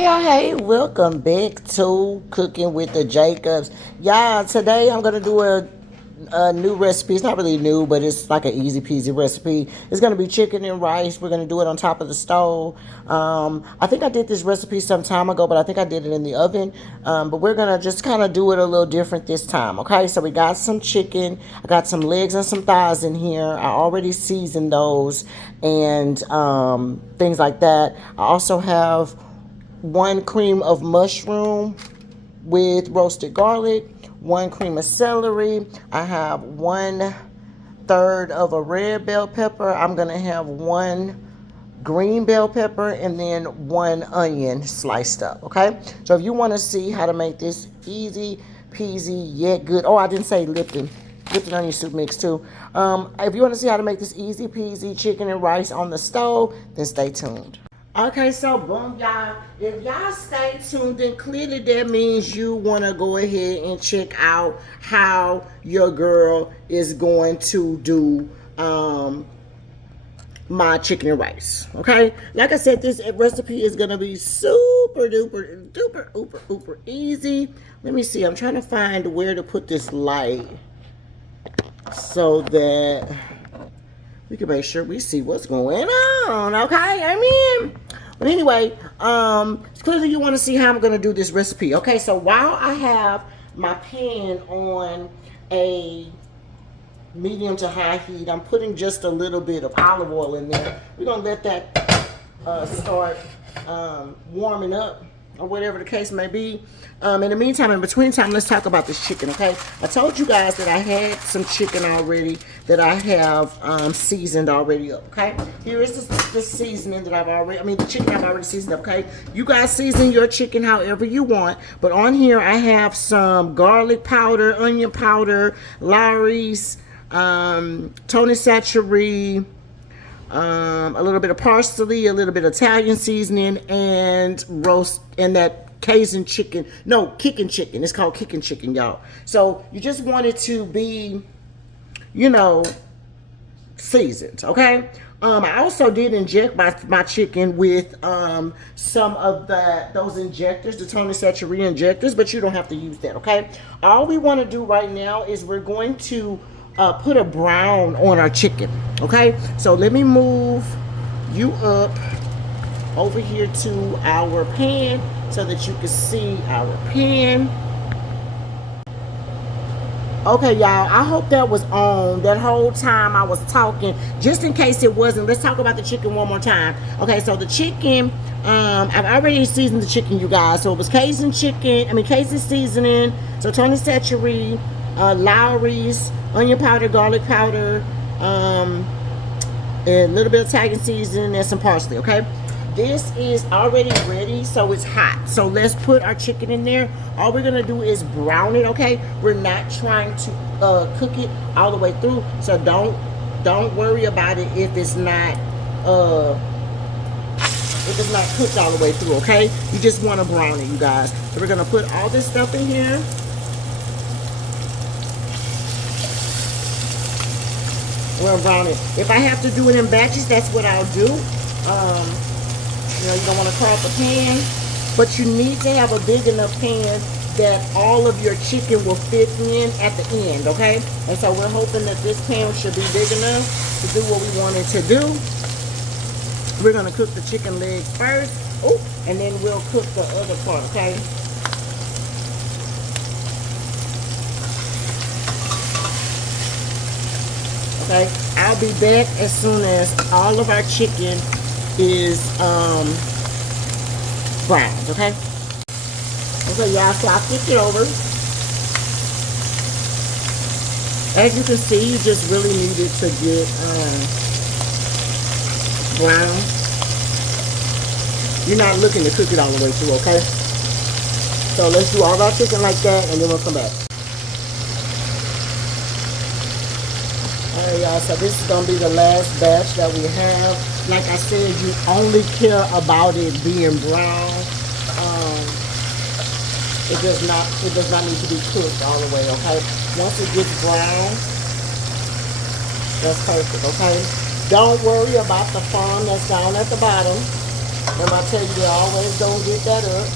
Hey, welcome back to Cooking with the Jacobs. Yeah, today I'm going to do a new recipe. It's not really new, but it's like an easy peasy recipe. It's going to be chicken and rice. We're going to do it on top of the stove. I think I did this recipe some time ago, but I think I did it in the oven. But we're going to just kind of do it a little different this time, okay? So we got some chicken. I got some legs and some thighs in here. I already seasoned those and things like that. I also have one cream of mushroom with roasted garlic, one cream of celery. I have 1/3 of a red bell pepper. I'm gonna have one green bell pepper and then one onion sliced up. Okay, so if you want to see how to make this easy peasy yet good, oh, I didn't say Lipton onion soup mix too. If you want to see how to make this easy peasy chicken and rice on the stove, then stay tuned. Okay, so boom, y'all. If y'all stay tuned, then clearly that means you want to go ahead and check out how your girl is going to do my chicken and rice. Okay, like I said, this recipe is gonna be super duper duper uber easy. Let me see. I'm trying to find where to put this light so that we can make sure we see what's going on, okay? But anyway, clearly you want to see how I'm going to do this recipe. Okay, so while I have my pan on a medium to high heat, I'm putting just a little bit of olive oil in there. We're going to let that start warming up, or whatever the case may be. In the meantime, in between time, let's talk about this chicken, okay? I told you guys that I had some chicken already that I have seasoned already up, okay? Here is the seasoning that the chicken I've already seasoned up, okay? You guys season your chicken however you want, but on here I have some garlic powder, onion powder, Lawry's, Tony Chachere, a little bit of parsley, a little bit of Italian seasoning, and that Cajun chicken. No, kicking chicken. It's called kicking chicken, y'all. So you just want it to be, seasoned, okay? I also did inject my chicken with some of those injectors, the Tony Chachere injectors, but you don't have to use that, okay? All we want to do right now is we're going to put a brown on our chicken, okay? So let me move you up over here to our pan so that you can see our pan. Okay, y'all, I hope that was on that whole time I was talking. Just in case it wasn't, let's talk about the chicken one more time. Okay, so the chicken, I've already seasoned the chicken, you guys. So it was Cajun seasoning, so Tony Chachere, Lawry's, onion powder, garlic powder, a little bit of Italian seasoning, and some parsley, okay? This is already ready, so it's hot. So let's put our chicken in there. All we're gonna do is brown it, okay? We're not trying to cook it all the way through, so don't worry about it if it's not cooked all the way through, okay? You just want to brown it, you guys. So we're gonna put all this stuff in here. We're gonna brown it. If I have to do it in batches, that's what I'll do. You don't want to crowd the pan, but you need to have a big enough pan that all of your chicken will fit in at the end, okay? And so we're hoping that this pan should be big enough to do what we want it to do. We're gonna cook the chicken legs first, and then we'll cook the other part, okay? Okay, I'll be back as soon as all of our chicken is browned, okay? Okay, y'all, so I flipped it over. As you can see, you just really need it to get brown. You're not looking to cook it all the way through, okay? So let's do all of our chicken like that, and then we'll come back. Alright, y'all, so this is going to be the last batch that we have. Like I said, you only care about it being brown. It does not need to be cooked all the way, okay? Once it gets brown, that's perfect, okay? Don't worry about the foam that's down at the bottom. Remember I tell you they always don't get that up.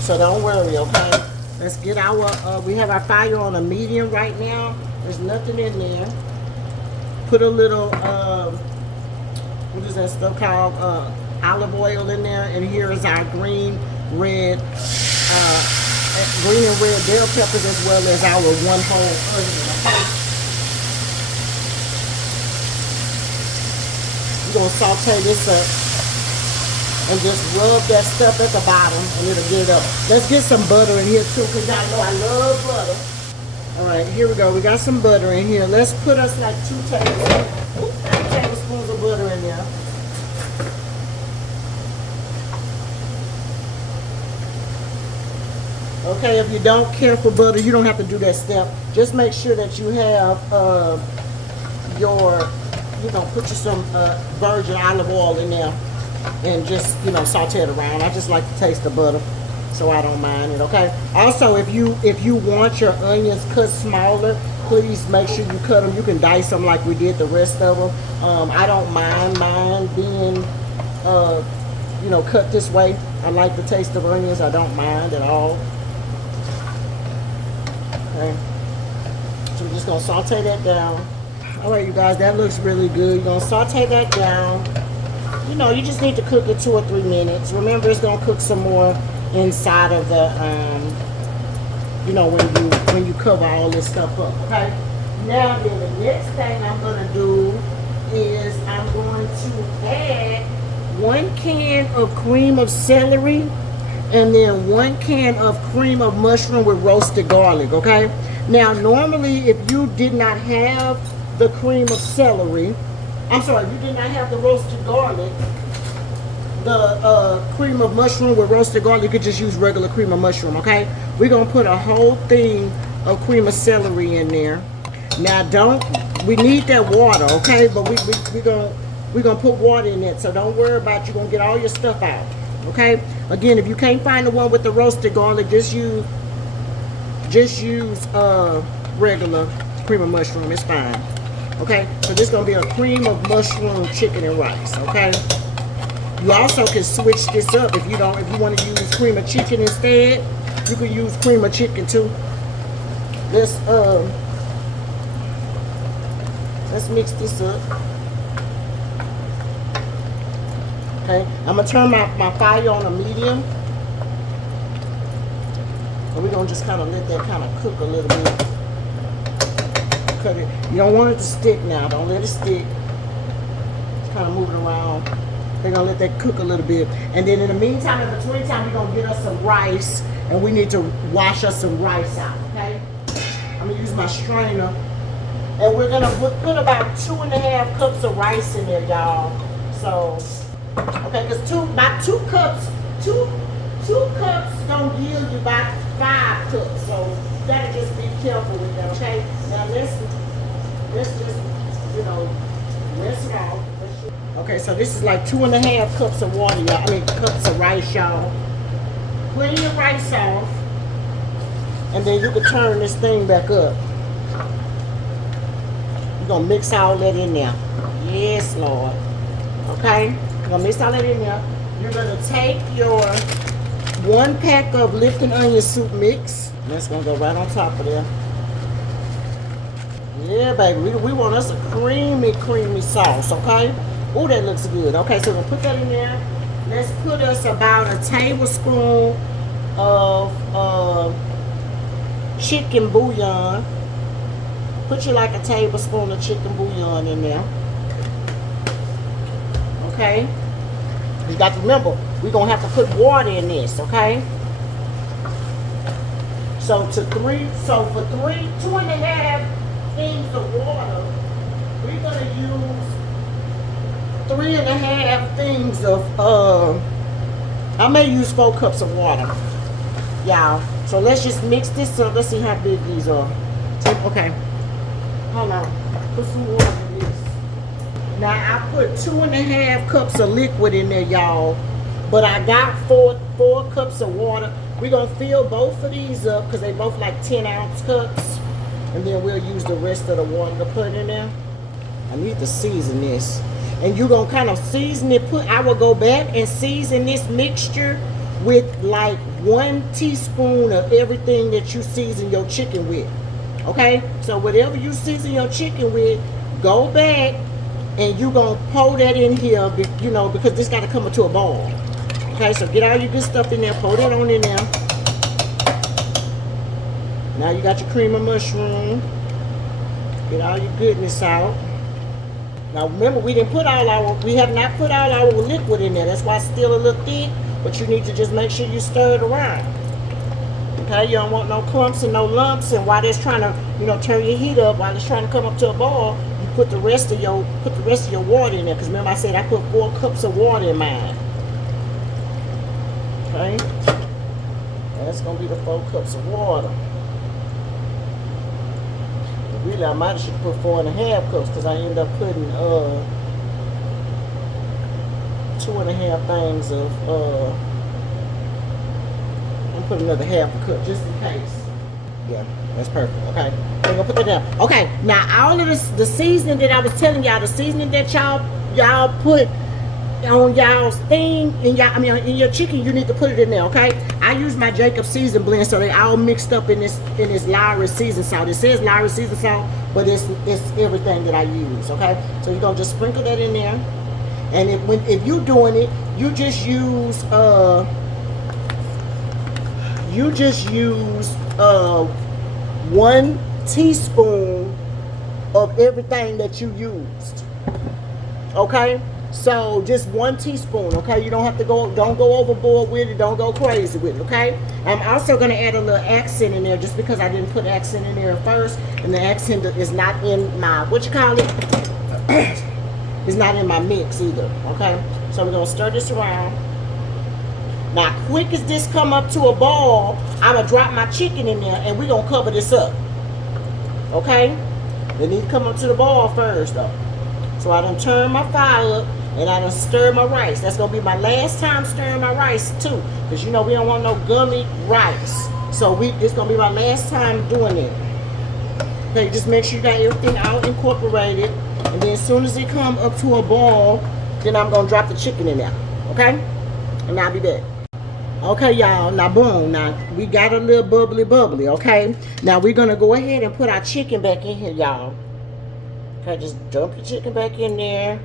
So don't worry, okay? Let's get our, we have our fire on a medium right now. There's nothing in there. Put a little, what is that stuff called? Olive oil in there. And here is our green and red bell peppers, as well as our one whole onion, okay? We're going to saute this up and just rub that stuff at the bottom and it'll get it up. Let's get some butter in here too, because y'all know I love butter. All right, here we go. We got some butter in here. Let's put us like 2 tablespoons of butter in there. Okay, if you don't care for butter, you don't have to do that step. Just make sure that you have put you some virgin olive oil in there and just, saute it around. I just like to taste the butter, so I don't mind it, okay? Also, if you want your onions cut smaller, please make sure you cut them. You can dice them like we did the rest of them. I don't mind mine being, cut this way. I like the taste of onions. I don't mind at all. Okay, so we're just gonna saute that down. All right, you guys, that looks really good. You're gonna saute that down. You just need to cook it 2 or 3 minutes. Remember, it's gonna cook some more inside of the, when you cover all this stuff up. Okay. Now then, the next thing I'm gonna do is I'm going to add 1 can of cream of celery, and then 1 can of cream of mushroom with roasted garlic, okay? Now, normally, if you did not have the cream of celery, if you did not have the roasted garlic, the cream of mushroom with roasted garlic, you could just use regular cream of mushroom, okay? We're gonna put a whole thing of cream of celery in there. Now, we need that water, okay? But we're gonna put water in it, so don't worry about you're gonna get all your stuff out. Okay, again, if you can't find the one with the roasted garlic, just use regular cream of mushroom. It's fine. Okay, so this is gonna be a cream of mushroom chicken and rice. Okay, you also can switch this up if you want to use cream of chicken instead. You can use cream of chicken too. Let's mix this up. Okay, I'm gonna turn my fire on a medium, and we're gonna just kind of let that kind of cook a little bit. Cut it. You don't want it to stick now. Don't let it stick. Just kind of move it around. We're gonna let that cook a little bit, and then in the meantime, in between time, we're gonna get us some rice, and we need to wash us some rice out. Okay, I'm gonna use my strainer, and we're gonna put about 2½ cups of rice in there, y'all. So. Okay, because two cups don't yield you about 5 cups, so you gotta just be careful with that. Okay, now let's just rinse it off. Okay, so this is like 2½ cups of water, y'all. Cups of rice, y'all. Clean your rice off, and then you can turn this thing back up. You're gonna mix all that in there. Yes, Lord. Okay. You're gonna mix all that in there. You're gonna take your 1 pack of Lipton onion soup mix. That's gonna go right on top of there. Yeah, baby. We want us a creamy sauce, okay? Oh, that looks good. Okay, so we're gonna put that in there. Let's put us about a tablespoon of chicken bouillon. Put you like a tablespoon of chicken bouillon in there. Okay, you got to remember, we're gonna have to put water in this, okay? So for 2½ things of water, we're gonna use 3½ things of I may use 4 cups of water, y'all. So let's just mix this up. Let's see how big these are. Okay, hold on. Put some water in this. Now, I put 2½ cups of liquid in there, y'all. But I got 4 cups of water. We're going to fill both of these up because they both like 10-ounce cups. And then we'll use the rest of the water to put in there. I need to season this. And you're gonna kind of season it. I will go back and season this mixture with like 1 teaspoon of everything that you season your chicken with. Okay, so whatever you season your chicken with, go back and you gonna pour that in here, you know, because this got to come into a bowl. Okay, so get all your good stuff in there, pour that on in there. Now you got your cream of mushroom. Get all your goodness out. Now remember, we have not put all our liquid in there. That's why it's still a little thick, but you need to just make sure you stir it around. Okay, you don't want no clumps and no lumps, and while it's trying to, you know, turn your heat up, while it's trying to come up to a boil, you put the rest of your water in there. Because remember I said I put 4 cups of water in mine. Okay, that's gonna be the 4 cups of water. Really, I might have put 4.5 cups because I ended up putting 2.5 things of I'm putting another half a cup just in case. Yeah, that's perfect. Okay, we're gonna put that down. Okay, now all of this, the seasoning that I was telling y'all, the seasoning that y'all put on y'all's thing, in in your chicken, you need to put it in there. Okay, I use my Jacobs season blend, so they all mixed up in this Lawry season salt. It says Lawry season salt, but it's everything that I use. Okay, so you're gonna just sprinkle that in there, and if you're doing it, you just use 1 teaspoon of everything that you used. Okay, so just 1 teaspoon. Okay, you don't go overboard with it, don't go crazy with it. Okay, I'm also going to add a little accent in there just because I didn't put accent in there first, and the accent is not in my it's not in my mix either. Okay, so we're going to stir this around. Now, quick as this come up to a boil, I'm going to drop my chicken in there and we're going to cover this up. Okay? They need to come up to the boil first, though. So I done turn my fire up and I done stir my rice. That's going to be my last time stirring my rice, too. Because, you know, we don't want no gummy rice. So this going to be my last time doing it. Okay, just make sure you got everything all incorporated. And then as soon as it come up to a boil, then I'm going to drop the chicken in there. Okay? And I'll be back. Okay, y'all, now boom, now we got a little bubbly, okay? Now we're gonna go ahead and put our chicken back in here, y'all. Okay, just dump your chicken back in there.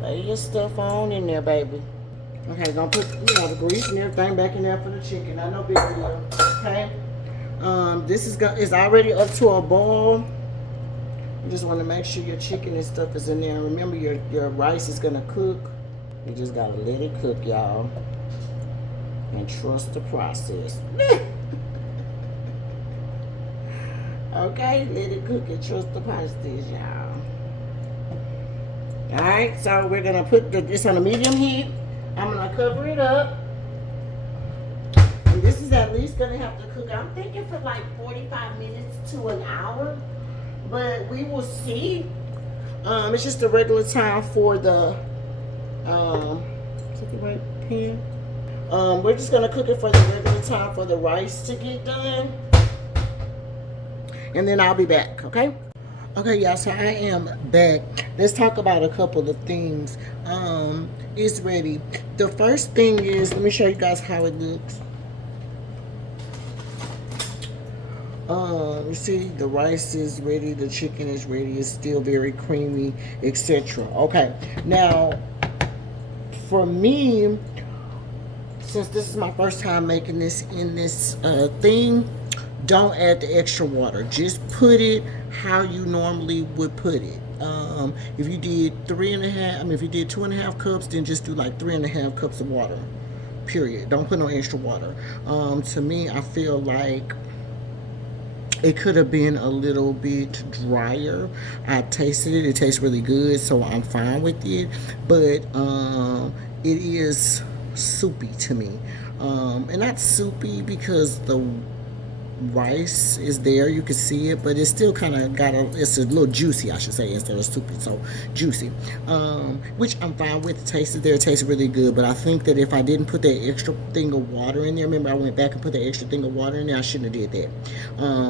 Lay your stuff on in there, baby. Okay, gonna put, you know, the grease and everything back in there for the chicken. I know big deal, okay? This is already up to a boil. You just wanna make sure your chicken and stuff is in there. Remember, your rice is gonna cook. You just gotta let it cook, y'all, and trust the process. Okay, let it cook and trust the process, y'all. All right, so we're gonna put this on a medium heat. I'm gonna cover it up, and this is at least gonna have to cook. I'm thinking for like 45 minutes to an hour, but we will see. It's just a regular time for the. Is it the right pan? We're just gonna cook it for the regular time for the rice to get done, and then I'll be back. Okay. Okay, y'all. So I am back. Let's talk about a couple of things. It's ready. The first thing is, let me show you guys how it looks. You see, the rice is ready, the chicken is ready, it's still very creamy, etc. Okay, now for me, since this is my first time making this in this thing, don't add the extra water. Just put it how you normally would put it. If you did if you did 2.5 cups, then just do like 3.5 cups of water. Period. Don't put no extra water. To me, I feel like it could have been a little bit drier. I tasted it. It tastes really good, so I'm fine with it. But it is soupy to me. And not soupy because rice is there. You can see it, but it's still kind of it's a little juicy, I should say, instead of stupid. So juicy, which I'm fine with. The taste is there. It tastes really good. But I think that if I didn't put that extra thing of water in there, remember I went back and put that extra thing of water in there, I shouldn't have did that.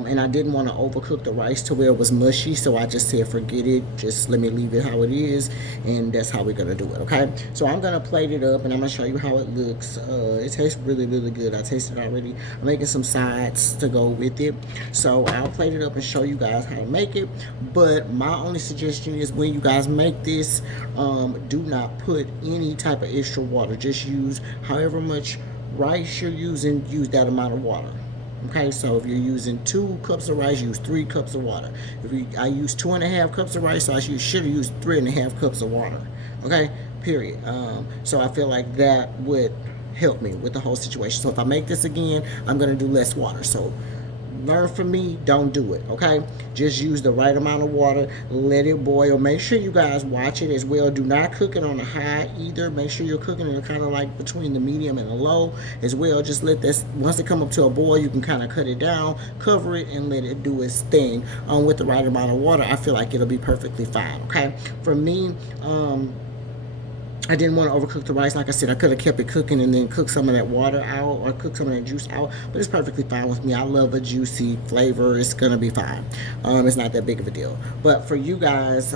And I didn't want to overcook the rice to where it was mushy, so I just said forget it. Just let me leave it how it is, and that's how we're gonna do it. Okay. So I'm gonna plate it up, and I'm gonna show you how it looks. It tastes really, really good. I tasted it already. I'm making some sides to go with it, so I'll plate it up and show you guys how to make it. But my only suggestion is when you guys make this, do not put any type of extra water. Just use however much rice you're using, use that amount of water. Okay, so if you're using 2 cups of rice, use 3 cups of water. I use 2.5 cups of rice, so I should have used 3.5 cups of water. Okay, period. So I feel like that would help me with the whole situation. So if I make this again, I'm gonna do less water. So learn from me, don't do it. Okay, just use the right amount of water, let it boil. Make sure you guys watch it as well. Do not cook it on a high either. Make sure you're cooking it kind of like between the medium and the low as well. Just let this, once it come up to a boil, you can kind of cut it down, cover it, and let it do its thing. With the right amount of water, I feel like it'll be perfectly fine. Okay, for me, I didn't want to overcook the rice. Like I said, I could have kept it cooking and then cook some of that water out or cook some of that juice out, but it's perfectly fine with me. I love a juicy flavor. It's gonna be fine. It's not that big of a deal. But for you guys,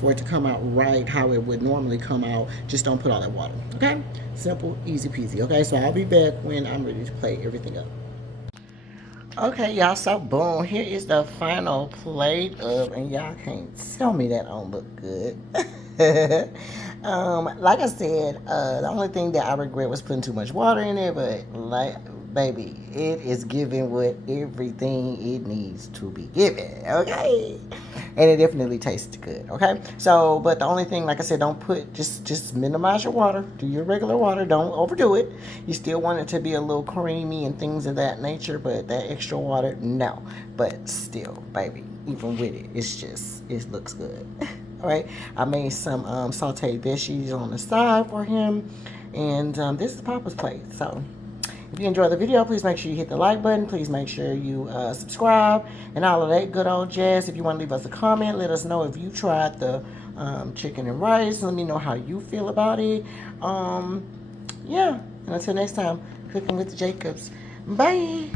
for it to come out right how it would normally come out, just don't put all that water. Okay, simple, easy peasy. Okay, so I'll be back when I'm ready to plate everything up. Okay, y'all, so boom, here is the final plate up, and y'all can't tell me that don't look good. Like I said, the only thing that I regret was putting too much water in it, but like, baby, it is giving what everything it needs to be given, okay? And it definitely tastes good, okay? So, but the only thing, like I said, don't put, just minimize your water. Do your regular water, don't overdo it. You still want it to be a little creamy and things of that nature, but that extra water, no. But still, baby, even with it, it looks good. All right, I made some sauteed veggies on the side for him, and this is Papa's plate. So if you enjoyed the video, please make sure you hit the like button. Please make sure you subscribe and all of that good old jazz. If you want to leave us a comment, let us know if you tried the chicken and rice. Let me know how you feel about it. Yeah, and until next time, cooking with the Jacobs. Bye.